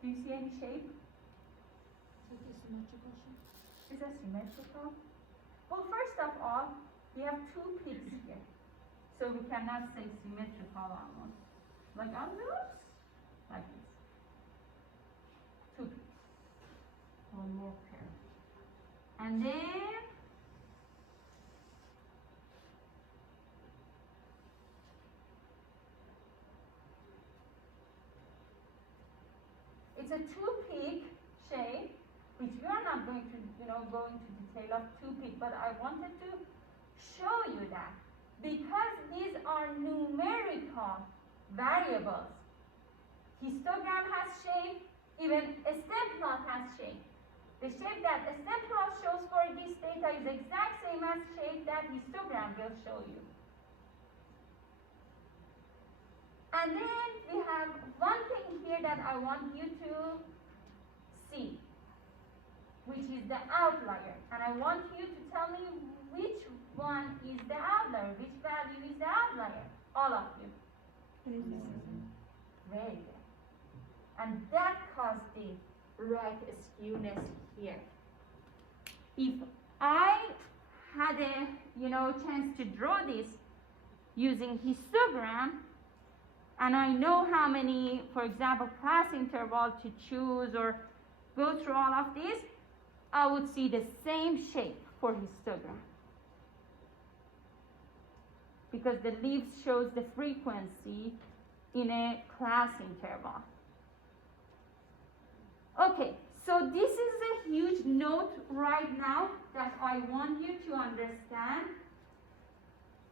Do you see any shape? Is it a symmetrical shape? Is that symmetrical? Well, first of all, we have 2 peaks here. So we cannot say symmetrical almost. Like almost like this. 2 peaks. One more pair. And then it's a 2-peak shape, which we are not going to, go into detail of 2-peak, but I wanted to show you that because these are numerical variables. Histogram has shape, even a stem plot has shape. The shape that a stem plot shows for this date data is exact same as shape that histogram will show you. And then we have one thing here that I want you to see, which is the outlier. And I want you to tell me which one is the outlier, which value is the outlier. All of you. Very good. And that caused the right skewness here. If I had a chance to draw this using histogram, and I know how many, for example, class interval to choose or go through all of this, I would see the same shape for histogram. Because the leaves shows the frequency in a class interval. Okay, so this is a huge note right now that I want you to understand,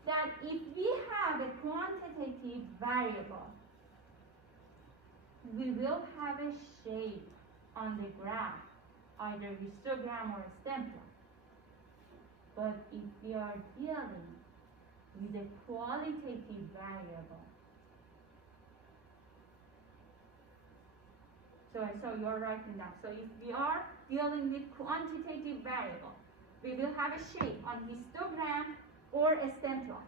that if we have a quantitative variable, we will have a shape on the graph, either histogram or stem plot. But if we are dealing with a qualitative variable, so you're writing that. So if we are dealing with quantitative variable, we will have a shape on histogram or a stem plot.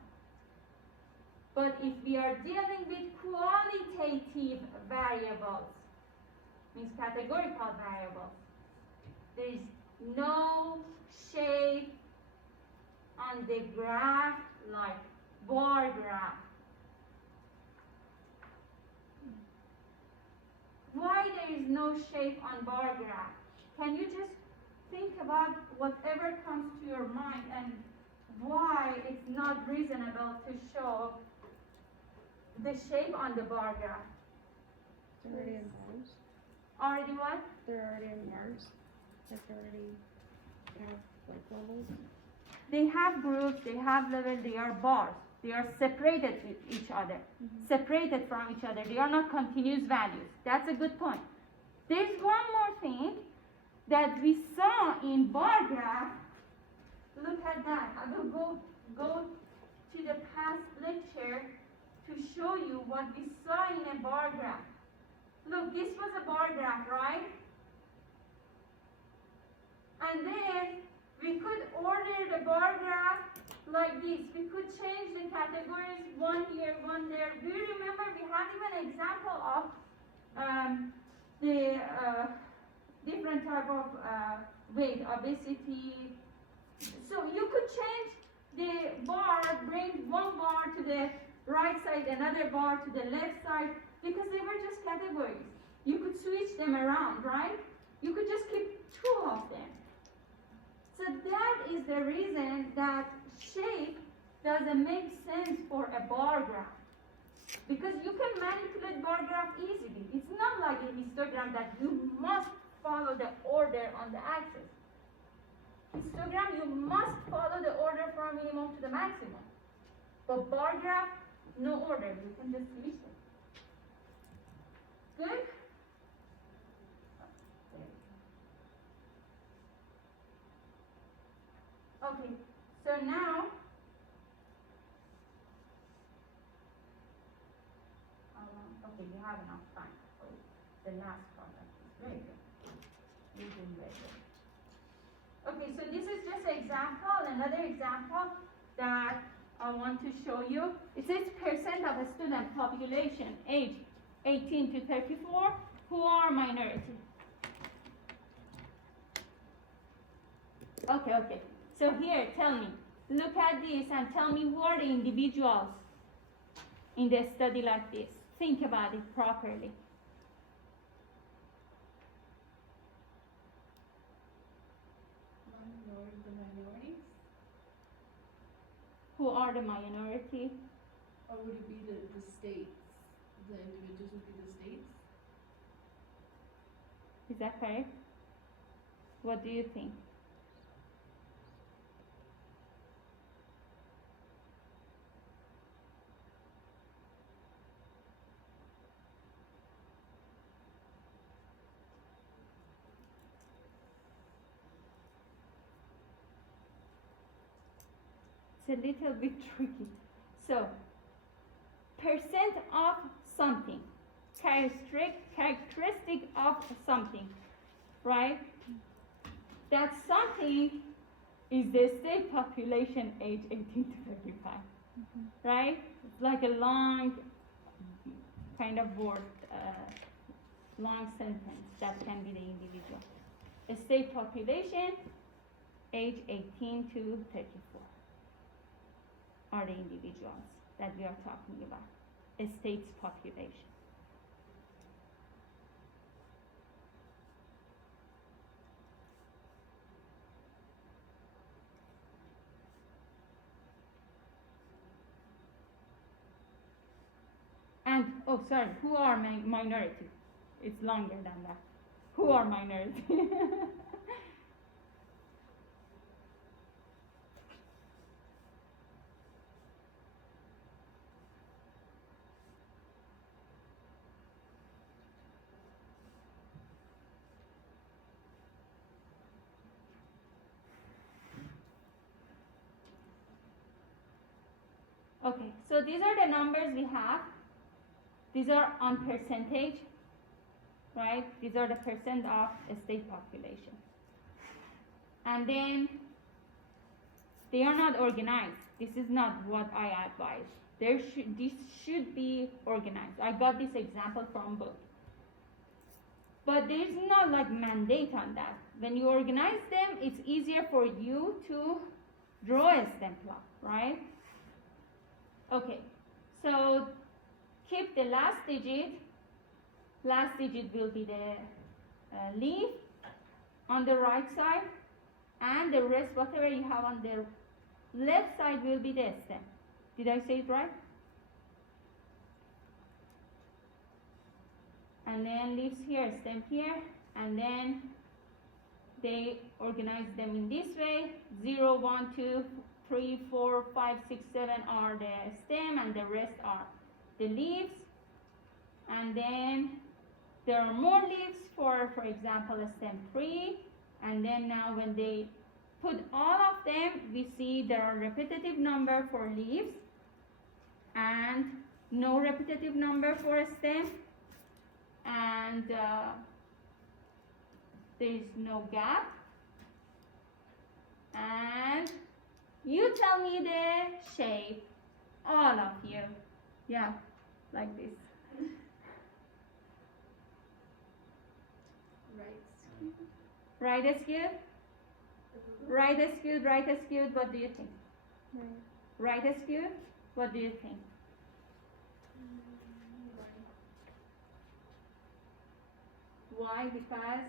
But if we are dealing with qualitative variables, means categorical variables, there is no shape on the graph like bar graph. Why there is no shape on bar graph? Can you just think about whatever comes to your mind and why it's not reasonable to show the shape on the bar graph? They're already in bars. Already what? They're already in bars. Like they already have like levels. They have groups, they have levels, they are bars. They are separated with each other, separated from each other. They are not continuous values. That's a good point. There's one more thing that we saw in bar graph. Look at that. I will go to the past lecture to show you what we saw in a bar graph. Look, this was a bar graph, right? And then we could order the bar graph like this. We could change the categories, one here, one there. Do you remember we had even an example of the different type of weight, obesity. So you could change the bar, bring one bar to the right side, another bar to the left side, because they were just categories. You could switch them around, right? You could just keep two of them. So that is the reason that shape doesn't make sense for a bar graph. Because you can manipulate bar graph easily. It's not like a histogram that you must follow the order on the axis. Histogram, you must follow the order from minimum to the maximum. But bar graph, no order. You can just switch them. Good? Okay, so now, okay, you have enough time for the last product. Very good. You're doing very good. Okay, so this is just an example, another example that I want to show you. It says percent of a student population age 18 to 34 who are minority. Okay. So here, tell me, look at this and tell me who are the individuals in the study like this. Think about it properly. The minorities? Who are the minority? Or would it be the states? The individuals would be the states? Is that correct? What do you think? It's a little bit tricky. So, percent of something, characteristic of something, right? That something is the state population age 18 to 35, right? It's like a long kind of word, long sentence that can be the individual. A state population age 18 to 34 are the individuals that we are talking about. A state's population. And, oh, sorry, who are minority? It's longer than that. Who are minority? Okay, so these are the numbers we have. These are on percentage, right? These are the percent of a state population. And then they are not organized. This is not what I advise. This should be organized. I got this example from book. But there's not like mandate on that. When you organize them, it's easier for you to draw a stem plot, right? Okay, so keep the last digit. Last digit will be the leaf on the right side, and the rest, whatever you have on the left side, will be the stem. Did I say it right? And then leaves here, stem here, and then they organize them in this way. 0, 1, 2, 3, 4, 5, 6, 7 are the stem, and the rest are the leaves. And then there are more leaves for example, a stem 3. And then now when they put all of them, we see there are repetitive number for leaves and no repetitive number for a stem. And there is no gap. And you tell me the shape, all of you. Yeah, like this. Right askew? Right askew, right askew, what do you think? Right askew, what do you think? Why? Because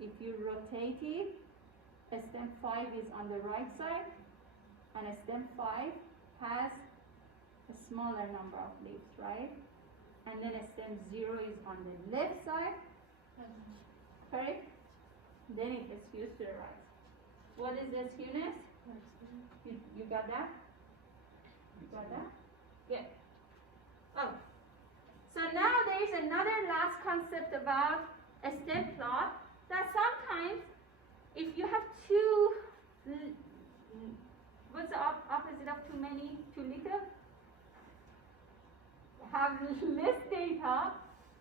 if you rotate it, a stem 5 is on the right side, and a stem 5 has a smaller number of leaves, right? And then a stem 0 is on the left side, correct? Then it skews to the right. What is the skewness? You got that? You got that? Good. Oh. So now there is another last concept about a stem plot, that sometimes if you have what's the opposite of too many, too little? Have less data,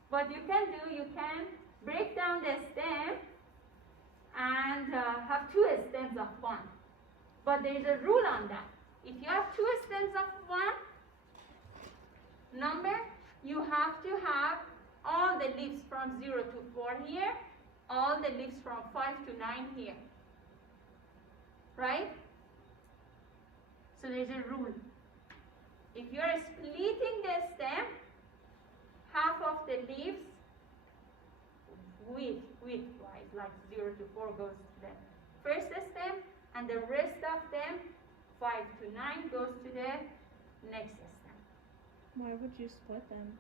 what you can do, you can break down the stem and have 2 stems of 1. But there is a rule on that. If you have 2 stems of 1 number, you have to have all the leaves from 0 to 4 here, all the leaves from 5 to 9 here. Right? So there's a rule. If you are splitting the stem, half of the leaves width-wise, like 0 to 4 goes to the first stem, and the rest of them, 5 to 9, goes to the next stem. Why would you split them?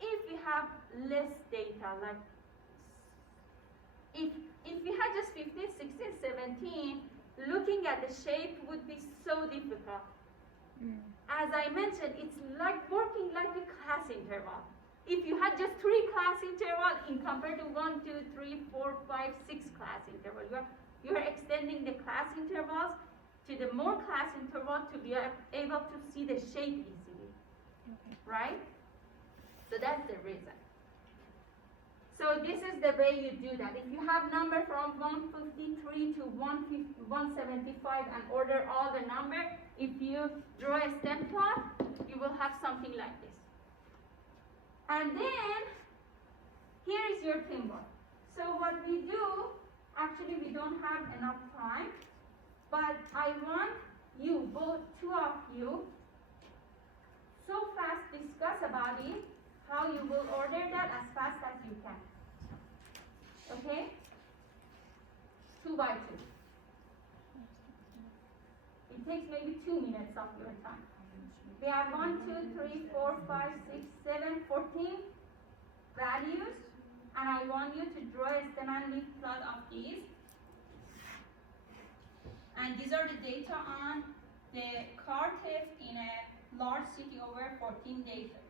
If you have less data, like if you had just 15, 16, 17, looking at the shape would be so difficult. As I mentioned, it's like working like a class interval. If you had just 3 class intervals in compared to 1, 2, 3, 4, 5, 6 class intervals, you're extending the class intervals to the more class interval to be able to see the shape easily, right? So that's the reason. So this is the way you do that. If you have number from 153 to 175 and order all the number, if you draw a step plot, you will have something like this. And then, here is your thimble. So what we do, actually we don't have enough time, but I want you, both two of you, so fast discuss about it, how you will order that as fast as you can. Okay? 2 by 2. It takes maybe 2 minutes of your time. We have 1, 2, 3, 4, 5, 6, 7, 14 values, and I want you to draw a stem and leaf plot of these. And these are the data on the car theft in a large city over 14 days ago.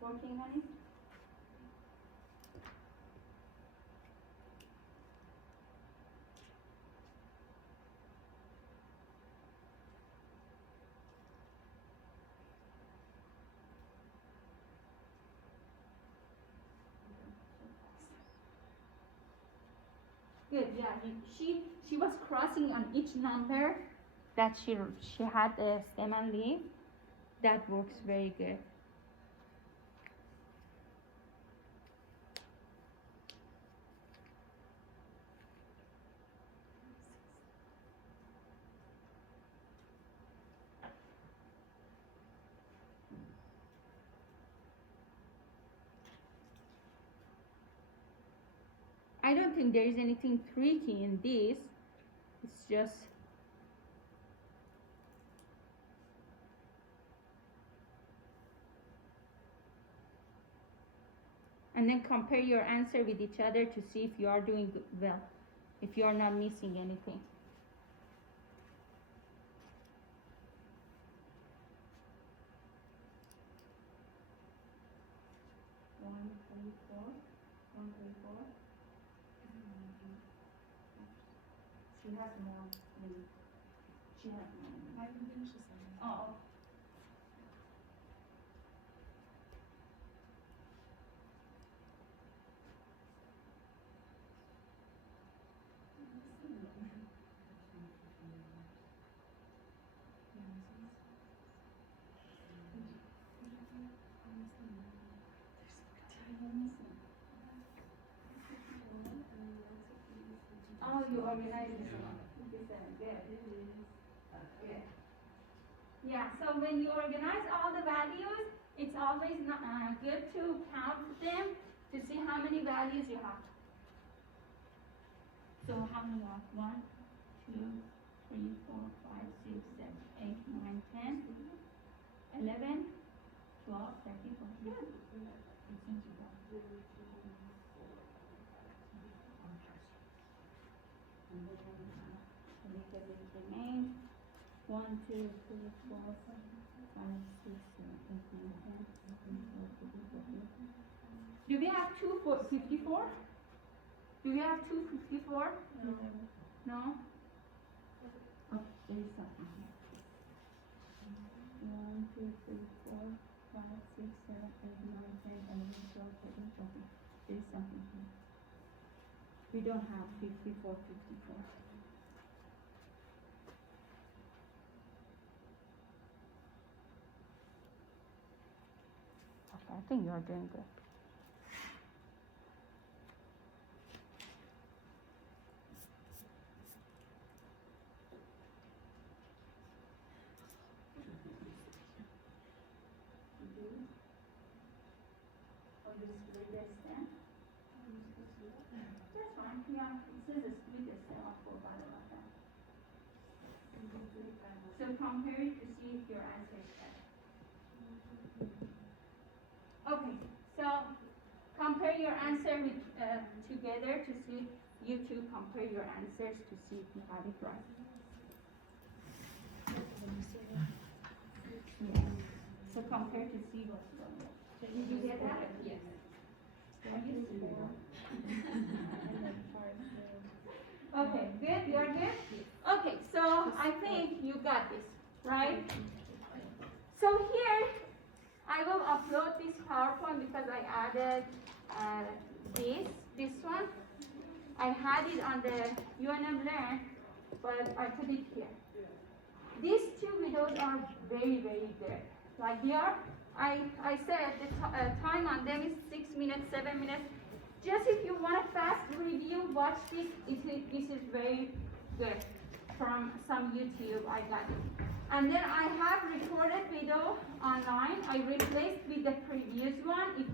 Working on it? Good, yeah. She was crossing on each number that she had a stem and leaf. That works very good. I don't think there is anything tricky in this. It's just and then compare your answer with each other to see if you are doing well, if you are not missing anything. One, three, four. 1, 3, 4. She has more than she has more. I haven't finished this one. Oh. Oh, you organize it. Good. Good. Yeah, so when you organize all the values, it's always good to count them to see how many values you have. So how many are? 1, 2, 3, 4, 5, 6, 7, 8, 9, 10, 11, 12, 13, 14. Because it remains 1, 2, 3, 4, 5, 6, 7, 8, 9, 10, 11, 12, 13, 14. Do we have 2 for 54? Do we have 2 54? No. No? Oh, there is something here. 1, 2, 3, 4, 5, 6, 7, 8, 9, 10, 11, 12, 13, 14. There is something here. We don't have 54, 54. Okay, I think you're doing good. That's fine, yeah, it says a split is off for about that. So compare it to see if your answer is better. Okay, so compare your answer with together to see, you two compare your answers to see if you have it right. Yeah. So compare to see what's going on. Did you get that? Yes. use 4. And then 5 Okay, good, you're good? Okay, so I think you got this, right? So here, I will upload this PowerPoint because I added this one. I had it on the UNM Learn, but I put it here. These two videos are very, very good. Like here, I said the time on them is 6 minutes, 7 minutes. Just if you want a fast review, watch this. This is very good from some YouTube. I got it. And then I have recorded video online. I replaced with the previous one. If